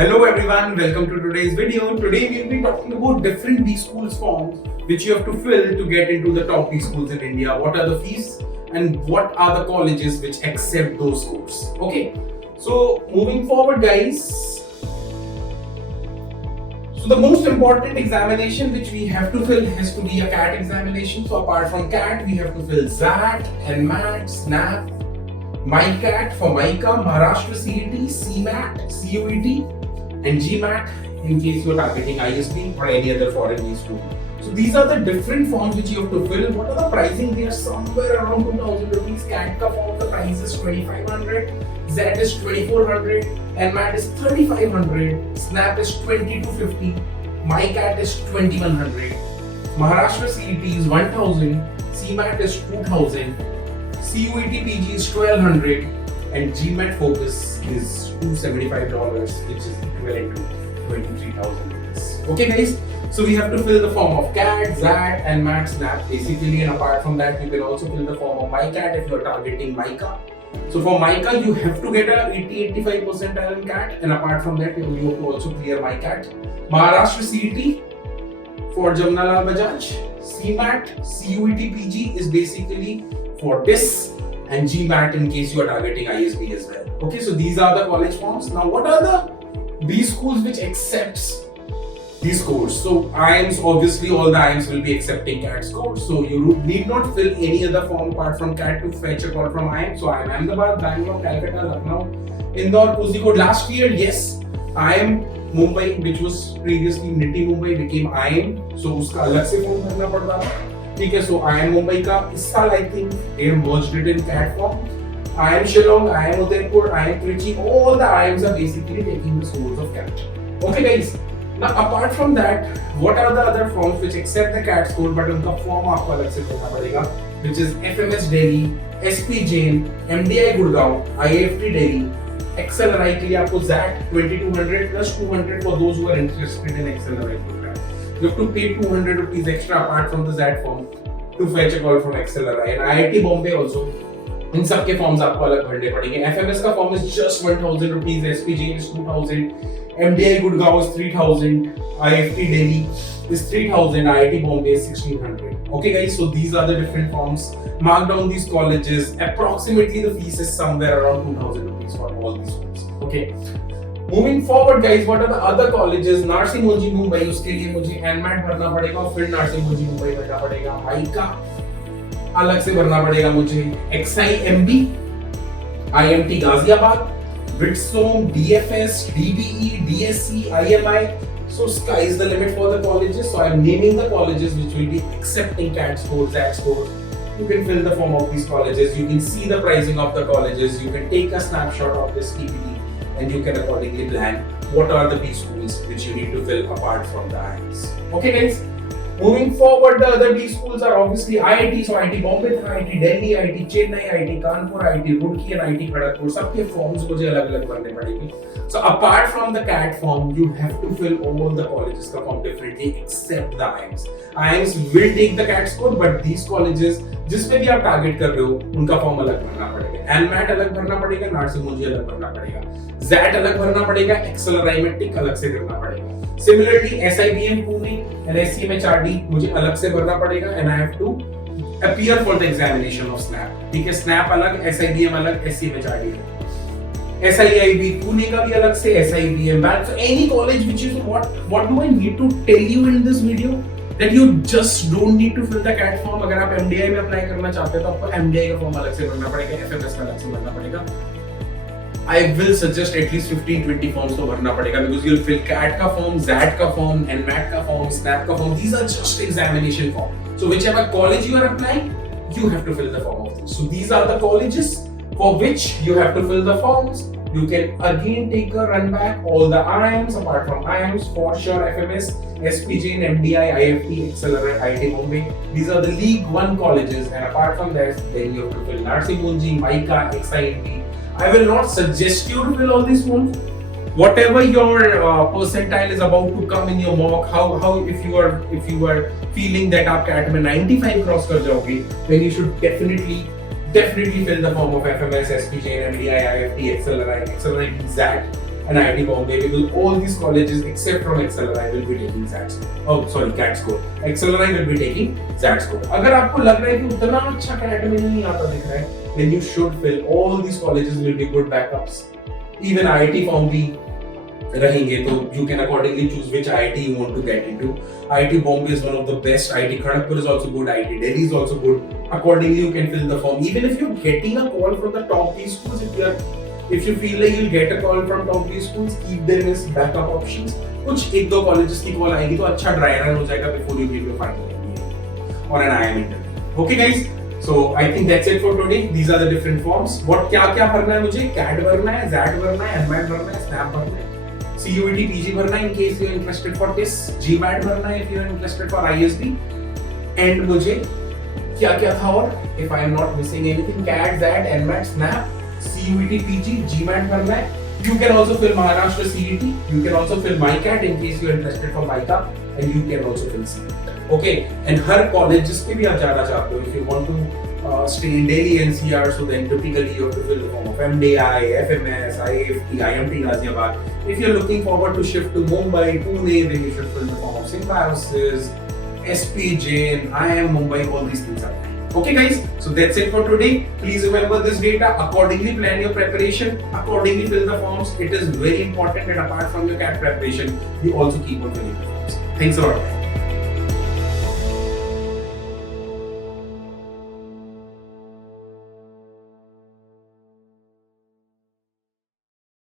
Hello everyone, welcome to today's video. Today we'll be talking about different B schools forms which you have to fill to get into the top B schools in India. What are the fees and what are the colleges which accept those scores? Okay, so moving forward guys. So the most important examination which we have to fill has to be a CAT examination. So apart from CAT, we have to fill ZAT, NMAT, SNAP, MyCAT for MICA, Maharashtra CET, CMAT, CUET, and GMAT in case you are targeting ISB or any other foreign B school. So these are the different forms which you have to fill. What are the pricing? They are somewhere around 2000 rupees. CAT ka form, the price is 2500, ZAT is 2400, NMAT is 3500, SNAP is 2250, MyCAT is 2100, Maharashtra CET is 1000, CMAT is 2000, CUET PG is 1200, and GMAT Focus is $275, which is equivalent to 23,000 rupees. Okay guys, so we have to fill the form of CAT, ZAT, NMAT, SNAP basically, and apart from that, you can also fill the form of MyCAT if you are targeting MICA. So for MICA, you have to get a 80-85 percentile in CAT, and apart from that, you have to also clear MyCAT. Maharashtra CET for Jamnalal Bajaj, CMAT, CUET PG is basically for this, and GMAT in case you are targeting ISB as well. Okay, so these are the college forms. Now, what are the B schools which accepts these scores? So IIMs, obviously all the IIMs will be accepting CAT scores. So you need not fill any other form apart from CAT to fetch a call from IIM. So IIM Ahmedabad, Bangalore, Calcutta, Lucknow, Indore, Kozhikode. Last year, yes, IIM Mumbai, which was previously NITI Mumbai, became IIM. So उसका अलग से form भरना पड़ रहा था. ठीक है, so IIM Mumbai का इस साल I think they have merged it in CAT form. IIM Shillong, IIM Udaipur, IIM Trichy, all the IIMs are basically taking the scores of CAT. Okay guys. Now apart from that, what are the other forms which accept the CAT score but उनका form आपको अलग से भरना पड़ेगा, which is FMS Delhi, SP Jain, MDI Gurgaon, IIFT Delhi, XLRI के लिए आपको ZAT 2200 plus 200 for those who are interested in XLRI program. You have to pay 200 rupees extra apart from the ZAT form to fetch a call from XLRI, and IIT Bombay also. इन सब के forms आपको अलग भरने पड़ेंगे. FMS का form is just 1000 rupees, SP Jain is 2000, MDI Gurgaon is 3000, IIFT Delhi is 3000, IIT Bombay is 1600. Okay guys, so these are the different forms. Mark down these colleges. Approximately the fees is somewhere around 2000 rupees for all these ones. Okay. Moving forward guys, what are the other colleges? Narsee Monjee Mumbai, उसके लिए मुझे NMAT भरना पड़ेगा, फिर Narsee Monjee Mumbai भरना पड़ेगा, MICA अलग से भरना पड़ेगा मुझे, XIMB, IMT Ghaziabad, Whitstone, DFS, DDE, DSC, IMI. So sky is the limit for the colleges. So I am naming the colleges which will be accepting CAT scores, ZAT scores. You can fill the form of these colleges. You can see the pricing of the colleges. You can take a snapshot of this PPT and you can accordingly plan what are the B schools which you need to fill apart from the IIMs. Okay guys. Moving forward, the other B schools are obviously IIT. So IIT Bombay, IIT Delhi, IIT Chennai, IIT Kanpur, IIT Roorkee, and IIT Kharagpur. सबके forms मुझे अलग-अलग भरने पड़ेंगे. So apart from the CAT form, you have to fill all the colleges का form differently except the IIMs. IIMs will take the CAT score, but these colleges जिसमें भी आप target कर रहे हो, उनका फॉर्म अलग भरना पड़ेगा. NMAT अलग भरना पड़ेगा, नार्सी मुंजी अलग भरना पड़ेगा, ZAT अलग भरना पड़ेगा, XLRI में टिक अलग से करना पड़ेगा. Similarly, SIBM Pune and SCMHRD मुझे अलग से भरना पड़ेगा, and I have to appear for the examination of SNAP. ठीक है, SNAP अलग, SIBM अलग, SCMHRD अलग. SIIB Pune का भी अलग से, SIBM Bank. So any college which is what do I need to tell you in this video? That you just don't need to fill the CAT form. अगर आप MDI में apply करना चाहते हो तो आपको MDI का फॉर्म अलग से भरना पड़ेगा, FMS का अलग से भरना पड़ेगा. I will suggest at least 15-20 forms to भरना पड़ेगा because you'll fill CAT का form, ZAT का form, NMAT का form, SNAP का form. These are just examination form. So whichever college you are applying, you have to fill the form of this. So these are the colleges for which you have to fill the forms. You can again take a run back all the IIMs apart from IIMs for sure, FMS, SP Jain, MDI, IFT, XLRI, IIT Bombay. These are the League 1 colleges, and apart from that, then you have to fill Narsee Monjee, MICA, XIMT. I will not suggest you to fill all these forms. Whatever your percentile is about to come in your mock, how if you are feeling that आप CAT में 95 cross कर जाओगे, then you should definitely fill the form of FMS, SP Jain, MDI, IFT, XLRI, ZAT. and IIT Bombay, because all these colleges except from XLRI will be taking ZAT score. Oh, sorry, CAT score. XLRI will be taking ZAT score. अगर आपको लग रहा है कि उतना अच्छा CAT में नहीं आता दिख रहा है, then you should fill. All these colleges will be good backups. Even IIT form भी रहेंगे, तो you can accordingly choose which IIT you want to get into. IIT Bombay is one of the best. IIT Kharagpur is also good. IIT Delhi is also good. Accordingly, you can fill the form. Even if you're getting a call from the top B schools, if you feel like you'll get a call from top B schools, keep them as backup options. कुछ एक दो colleges की call आएगी तो अच्छा dry run हो जाएगा before you give your final MBA or an IIM interview. Okay guys, so I think that's it for today. These are the different forms. What क्या क्या भरना है मुझे? CAT भरना है, ZAT भरना है, MAT भरना है, SNAP भरना है, CUET PG भरना है in case you're interested for this, GMAT भरना है if you're interested for ISB, and मुझे क्या क्या था और if I am not missing anything, CAT, ZAT, MAT, SNAP, CUET PG, GMAT भरना है. You can also fill Maharashtra CET. You can also fill MyCAT in case you're interested for MyCA, and you can also fill CET. Okay, and her colleges पे भी आप जाना चाहते हो. If you want to stay in Delhi NCR, so then typically you have to fill the form of MDI, FMS, IFT, IMT Ghaziabad. If you're looking forward to shift to Mumbai, Pune, then you should fill the form of Symbiosis, SPJ, and IIM Mumbai. All these things are there. Okay guys, so that's it for today. Please remember this data, accordingly plan your preparation, accordingly fill the forms. It is very important that apart from your CAT preparation, you also keep on filling the forms. Thanks a lot.